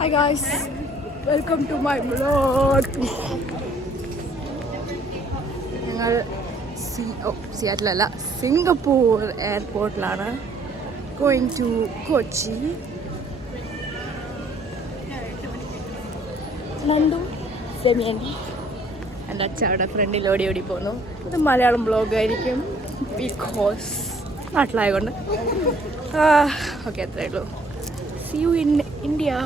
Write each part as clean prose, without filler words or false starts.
Hi guys, welcome to my vlog. ഞങ്ങൾ സിയാറ്റിലല്ല Singapore എയർപോർട്ടിലാണ്. Going to Kochi. നന്ദു സെമിയൻറ്റി എൻ്റെ അച്ഛൻ അവിടെ ഫ്രണ്ടിൽ ഓടി ഓടി പോന്നു. ഇത് മലയാളം ബ്ലോഗായിരിക്കും ബിക്കോസ് നാട്ടിലായതുകൊണ്ട്. ഓക്കെ, അത്രയേ ഉള്ളൂ. See you in India.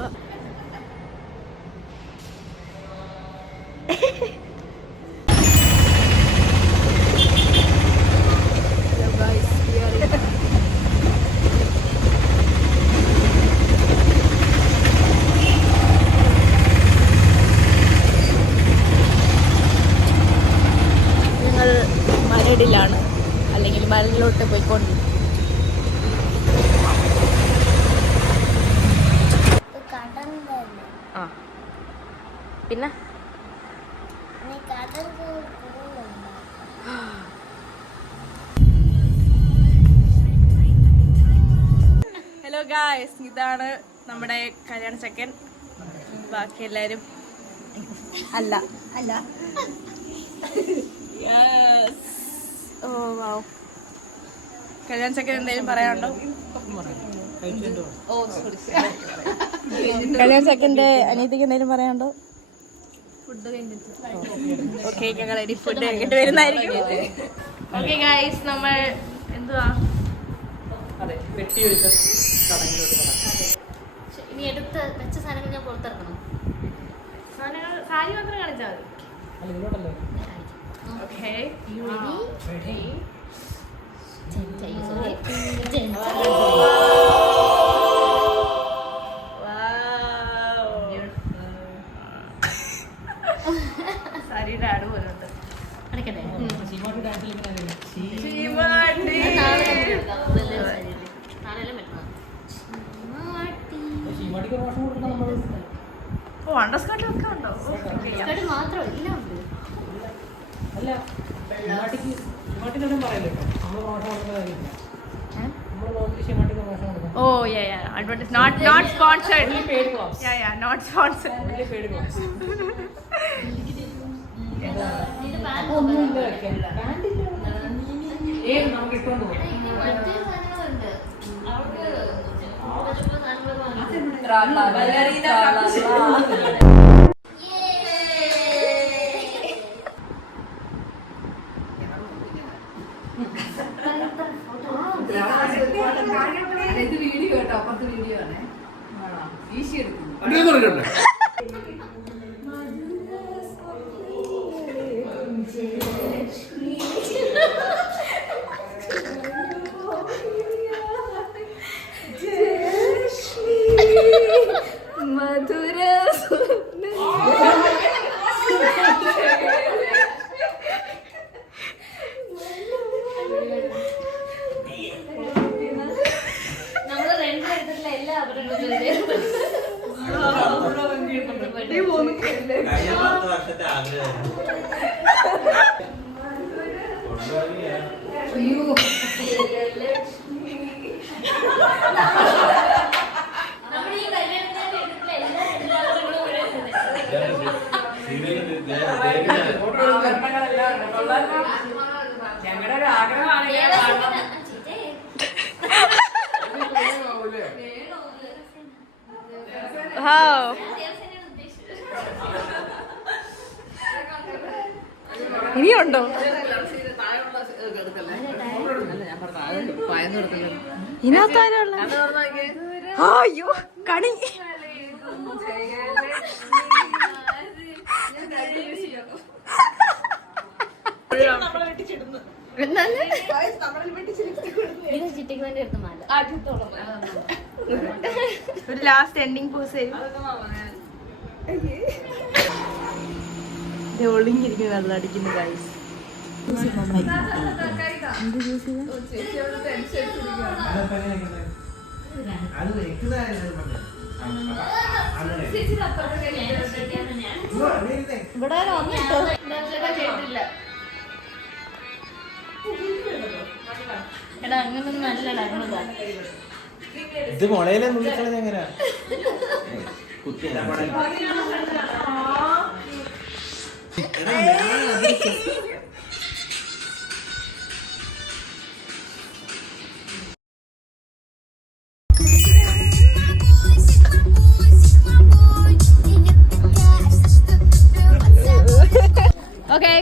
Hello guys, we are in ഞങ്ങൾ മരടിലാണ്, അല്ലെങ്കിൽ മരടിലോട്ട് പോയിക്കൊണ്ടിരിക്കും. പിന്നെ ഹലോ ഗായ്സ്, ഇതാണ് നമ്മുടെ കല്യാണ ചെക്കൻ. ബാക്കി എല്ലാരും അല്ല അല്ല ഓ വാവ്. കല്യാണ ചെക്കൻ എന്തെങ്കിലും പറയാനുണ്ടോ? ഓ സോറി, കല്യാണ ചെക്കൻ്റെ അനിയത്തിക്ക് എന്തെങ്കിലും പറയാനുണ്ടോ? ഓക്കെ, ഞങ്ങൾ ഇനി ഫുഡ് കഴിക്കേണ്ടി വരുന്നതായിരിക്കും. ഓക്കെ ഗൈസ്, നമ്മൾ എന്തുവാ ഇനി എടുത്ത് വെച്ച സാധനങ്ങൾ ഞാൻ പുറത്തിറക്കണം. സാരി മാത്രം കാണിച്ചാൽ മതി. ഓക്കെ, സാരിയുടെ ആട് പോലുണ്ട്. ഓ, അണ്ടർസ്കേർട്ടിലൊക്കെ ഉണ്ടോ? മാത്രമല്ല Oh yeah, advertise not sponsored. Yeah, not sponsored. ഇത് വീഡിയോ കേട്ടോ, അപ്പുറത്ത് വീഡിയോ ആണ്. ഈശി എടുക്കുന്നു. മധുര ഞങ്ങളുടെ ഒരു ആഗ്രഹമാണ്. ഇനിയുണ്ടോ? ഇതിനകത്താരുള്ള അയ്യോ കണി. ഒരു ലാസ്റ്റ് എൻഡിങ് പോസ് ഒളിഞ്ഞിരിക്കും വെള്ളം അടിക്കുന്ന ഗൈസ്. ഇവിടെ എടാ അങ്ങനൊന്നും അല്ലടാ. ഇത് മുളയിലെ നുള്ളിക്കളഞ്ഞ എങ്ങനെയാ? Okay,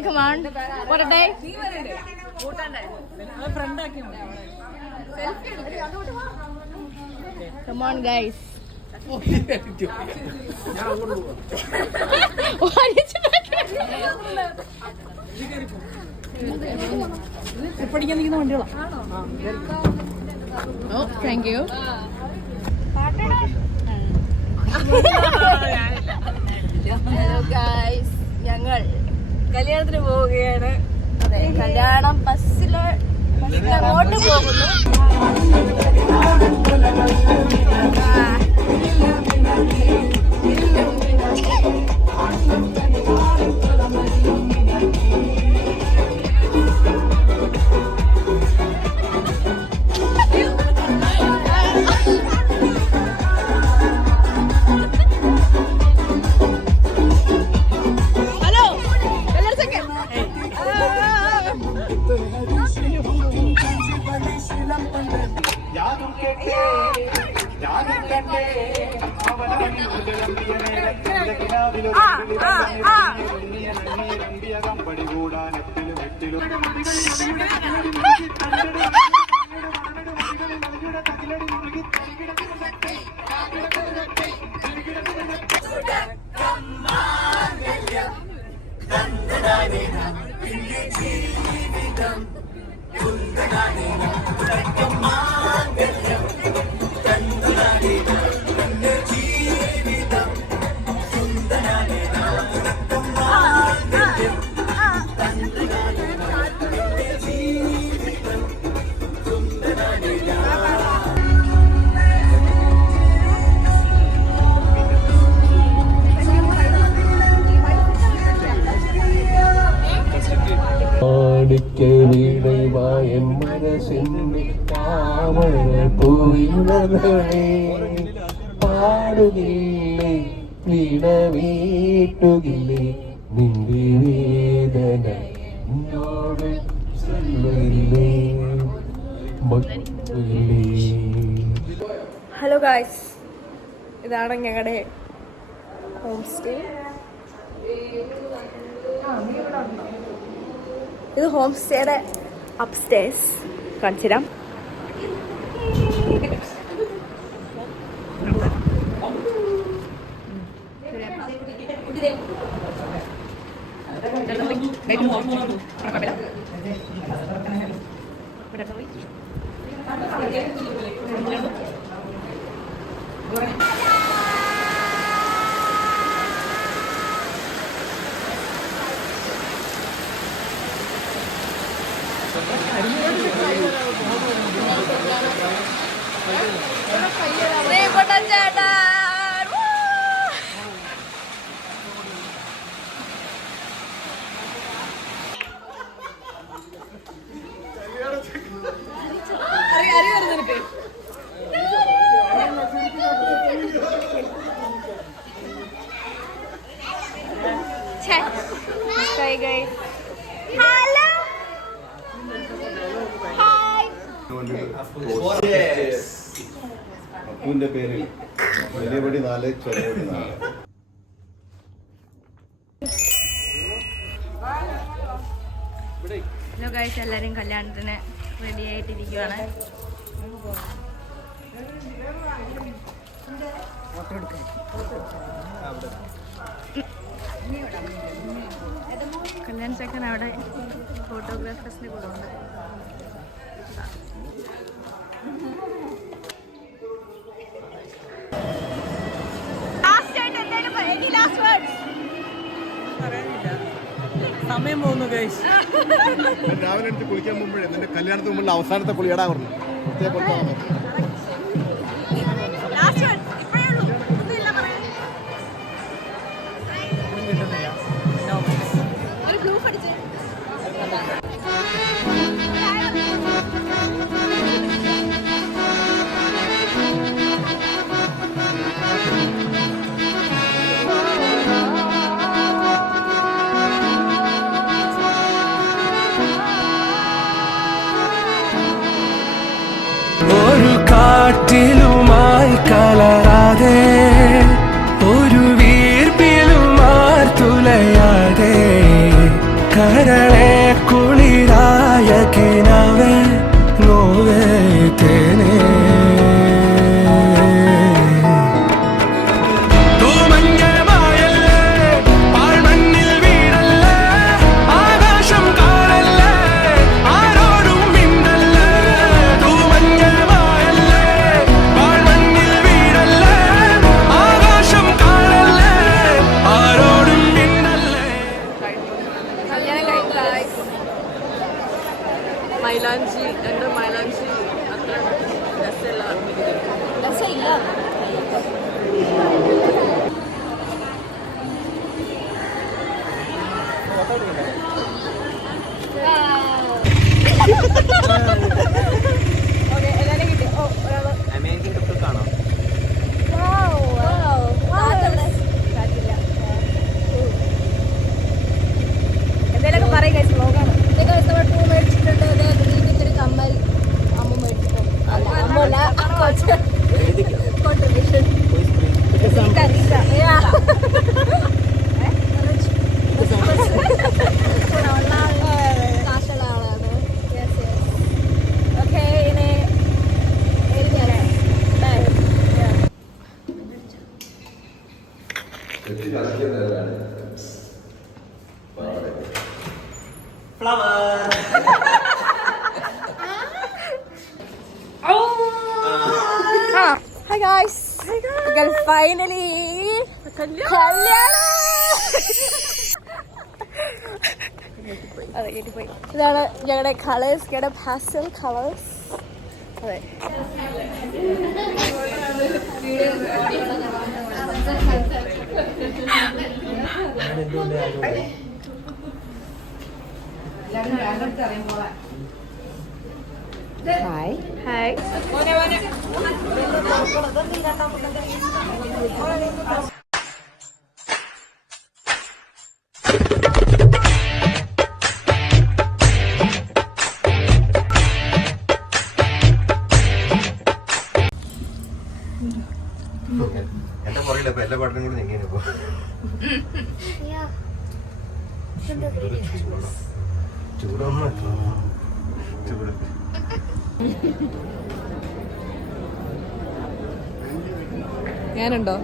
come on. പോരട്ടെ. Come on, guys. Oh, thank you. Hello guys, ഞങ്ങൾ കല്യാണത്തിന് പോവുകയാണ്. അതെ, കല്യാണം ബസ്സിൽ അങ്ങോട്ട് പോകുന്നു. പാടുകില്ലേ വീണമീട്ടുകില്ലേ നിന്റെ വേദന എന്നോട് ചൊല്ലില്ലേ മക്കളില്ലേ. ഹലോ ഗായ്സ്, ഇതാണ് ഞങ്ങളുടെ ഹോം സ്റ്റേ. ഇത് ഹോം സ്റ്റേയുടെ അപ്സ്റ്റേഴ്സ് കാണിച്ചു തരാം. അപ്പുവിന്റെ പേരിൽ വലിയപടി 4 ചെറിയപടി 4. ഹലോ ഗൈസ്, എല്ലാവരും കല്യാണത്തിന് റെഡി ആയിട്ടിരിക്കുകയാണ്. കല്യാൺ ചെക്കൻ അവിടെ ഫോട്ടോഗ്രാഫേഴ്സിനെ കൊണ്ടുണ്ട്. സമയം പോകുന്നു ഗൈസ്. രാവിലെ എടുത്ത് കുളിക്കാൻ മുമ്പേ നിന്റെ കല്യാണത്തിന് മുമ്പുള്ള അവസാനത്തെ കുളിയടാ പറഞ്ഞു. കാറ്റിലുമായി കലരാതെ ഒരു വീർപ്പിലുമാർ തുലയാതെ കരളെ കുളിരായ കിനാവേ നോവേ തേനേ മൈലാഞ്ചി എൻ്റെ മൈലാഞ്ചി അത്ര രസമില്ല. എല്ലാവരും കിട്ടി. ഓ ഒരാള് അമേരിക്കൻ കപ്പിൾ കാണാം. എന്തേലൊക്കെ പറയും കഴിച്ചു വ്ളോഗാണ്. പൂ മേടിച്ചിട്ടുണ്ട്. ഇതിന്റെ കമ്മൽ അമ്മ മേടിച്ചിട്ടുണ്ട്. അമ്മല്ല കോൺട്രിബ്യൂഷൻ കാശുള്ള ആളാണ്. ഓക്കെ ഇനി Hi guys. Finally. ഇതാണ് ഞങ്ങളുടെ കളേഴ്സ്, ഞങ്ങളുടെ പാസ്റ്റൽ കളേഴ്സ്. അതെ, ഹായ് ഹായ്. എന്റെ പുറകില്ല അപ്പൊ എല്ലാ പാട്ടിനും കൂടെ നീങ്ങിയാണ് ഇപ്പൊ. ചൂടൊന്നും ചൂട് ഞാനുണ്ടോ?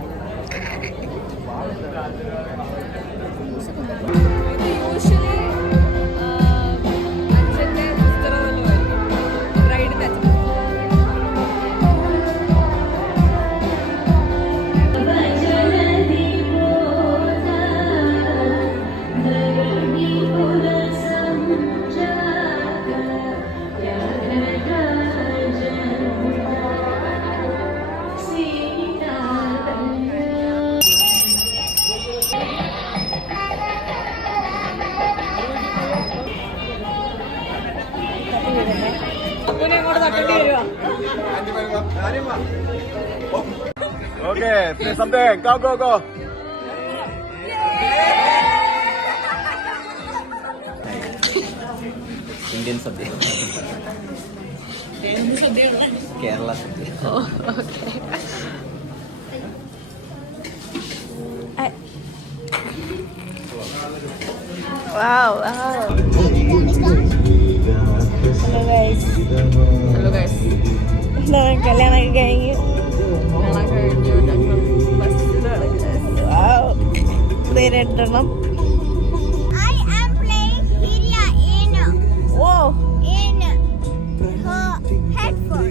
Okay, say something. Go, go, go. Indian sadya. Kerala sadya. Wow, wow. Hello guys. Hello guys. കല്യാണമൊക്കെ കഴിഞ്ഞു. രണ്ടെണ്ണം. I am playing Hiria in Oh. her headphone.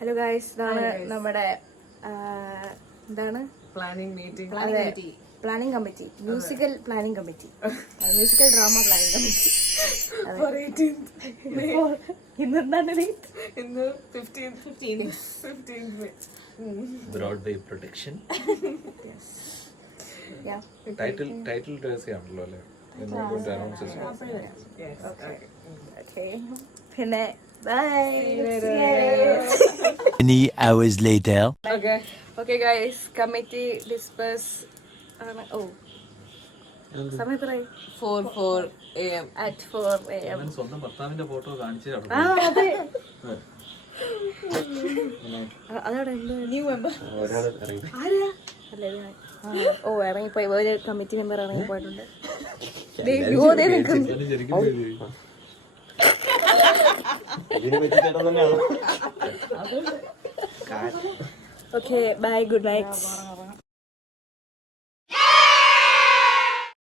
Hello guys, ഇതാണ് നമ്മുടെ എന്താണ് പ്ലാനിങ് മീറ്റിംഗ്. അതെ, planning committee, musical planning committee, musical drama planning committee. ഇന്നെന്താണ് ഇന്ന് 15th May. Broadway protection. Title രഹസ്യമാണല്ലോ അല്ലേ ഓക്കെ പിന്നെ bye Many hours later. Okay guys committee disperse ആണ്. ഓ സമയം എത്രയായി? 4 a.m. at 4 AM. സ്വന്തം ഭർത്താവിന്റെ ഫോട്ടോ കാണിച്ചു ആ അതെ അതവിടെ ന്യൂ മെമ്പർ ആരാ അല്ലേ ഓ ഇറങ്ങിപ്പോയി ഒരു കമ്മിറ്റി മെമ്പർ ഇറങ്ങിപ്പോയിട്ടുണ്ട്. Okay bye good night.